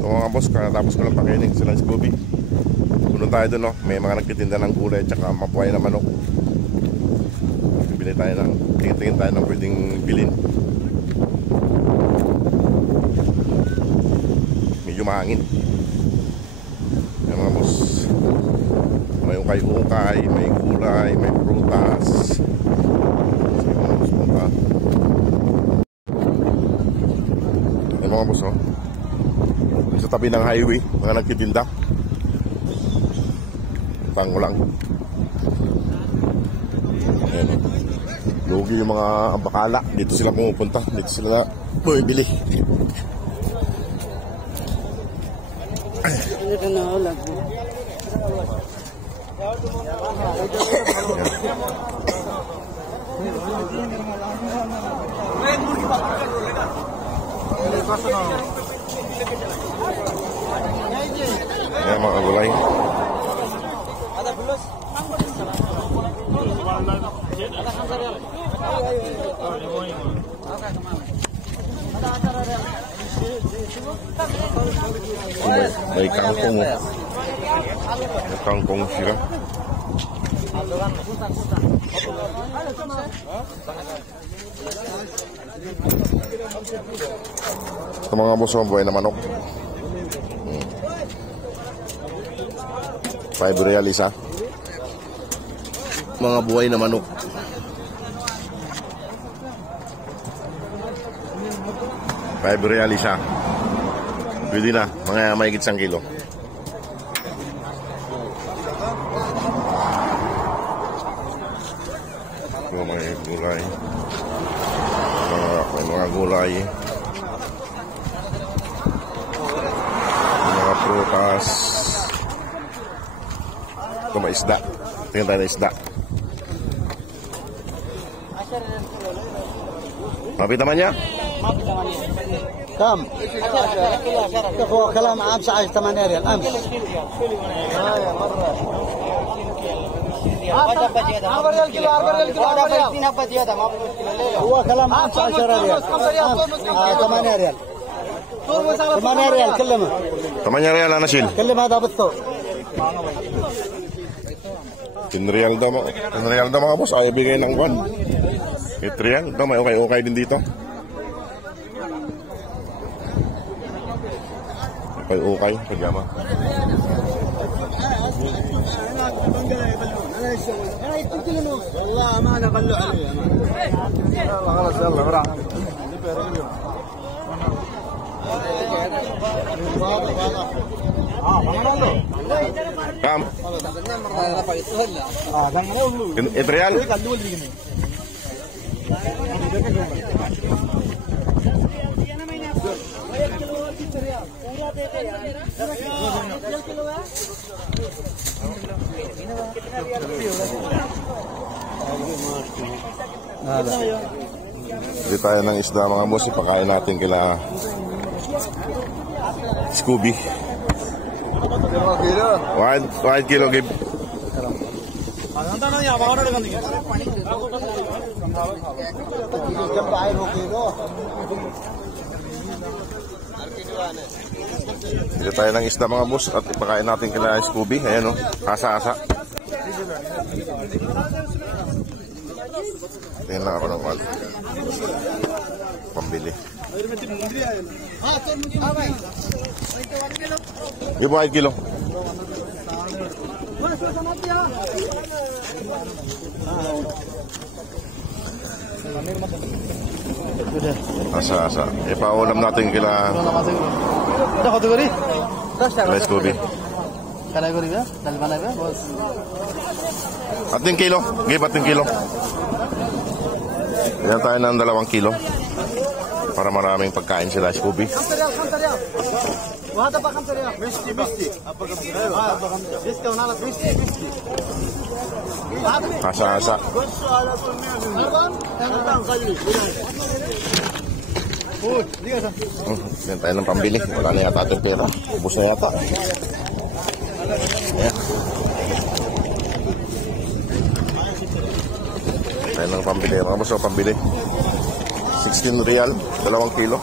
So mga boss, katapos ko lang pakinig sila Scooby. Punta tayo doon, no? May mga nagtitinda ng gulay tsaka mabuhay na manok. Bibili tayo ng, tingin tayo ng pwedeng bilhin. Medyo mahangin. Yan mga boss. May ukay-ukay, may gulay, may prutas. Sige mga boss, punta. Yan mga boss, oh. Sa tabi ng highway, mga nagtitinda. Tango lang. Ayan. Lugi yung mga bakala. Dito sila pumupunta. Dito sila bumibili. Ayan mga gulay. May kangkong, oh. May kangkong siya. Ito mga boss, buhay na manok. 5 real isa. Mga buhay na manok. Real isa. Pwede na, mga mahigit 1 kilo. Ito mga gulay. Mga gulay. Mga prutas. Ito mga isda. Tingnan tayo na isda. Mapit naman niya? كم؟ هو كلام امس 8 ريال امس. هو كلام امس 10 ريال 8 ريال 8 ريال كلمه 8 ريال انا شيل كلمه هذا بالثوب 10 real daw mga boss, ayaw bigay ng 1. 8 real, ito may okay din dito. Okay, pajama. والله ما نقلوا عليه يلا خلاص يلا براح Kam? 8 real? Hindi tayo ng isda mga boss, ipakain natin kila Scooby. 1 kilo give. Hindi tayo ng isda mga boss at ipakain natin kila Scooby. Ayan o, asa-asa. Tingnan lang ako ng pambili. Yung 1 kilo. Asa-asa. Ipaulam natin kila Scooby. Ating kilo. Give 1 kilo. Yan tayo ng 2 kilo. Para maraming pagkain sila Scooby. وهذا ب 5 ريال مشتي ديسكاونت على مشتي Asa-asa. Yan tayo ng pambili. Wala na yata itong pera. Ubus na yata. Ayan. Tayo ng pambili. Ramos o pambili. 16 real. 2 kilo.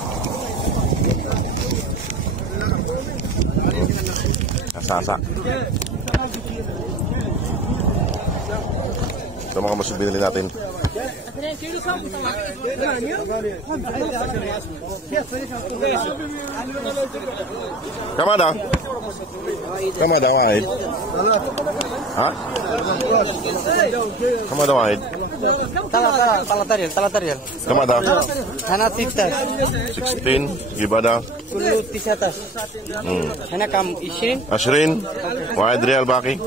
Kasasa. Ito mga boss, binili natin. Kamada? Kamada wahid? Ha? Kamada wahid? Talatarial. Kamada? Hana tiftas. 16, gibada? Kulu tisatas. Hana kam ishirin. Ashrin, wahid real baki.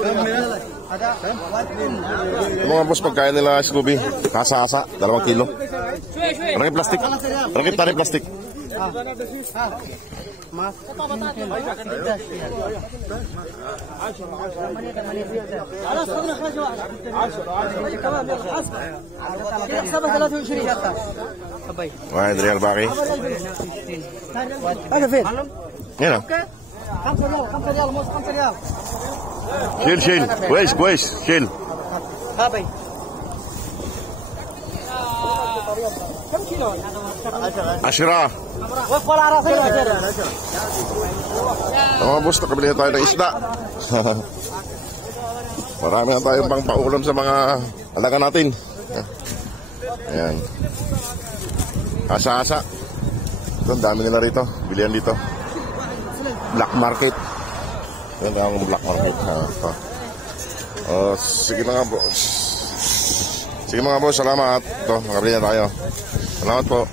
Mga boss, pagkain nila Scooby, kasa-asa, 2 kilo. Anong plastik? Anong tarik plastik? Mas. Wahid real baki. Ada fit. Yan o. 5 riyal, mus 5 riyal. Shil. Kuwais, shil. Habay. Ashra. Wala ara sa'yo. Mga boss, nakabili na tayo ng isda. Marami na tayong pang paulam sa mga alaga natin. Ayan. Asa-asa. Ito, ang dami nila rito. Bilihan dito. Black market. Yan ang black market. Sige mga boss. Sige mga boss, salamat. Ito, nakabili na tayo. Salamat po.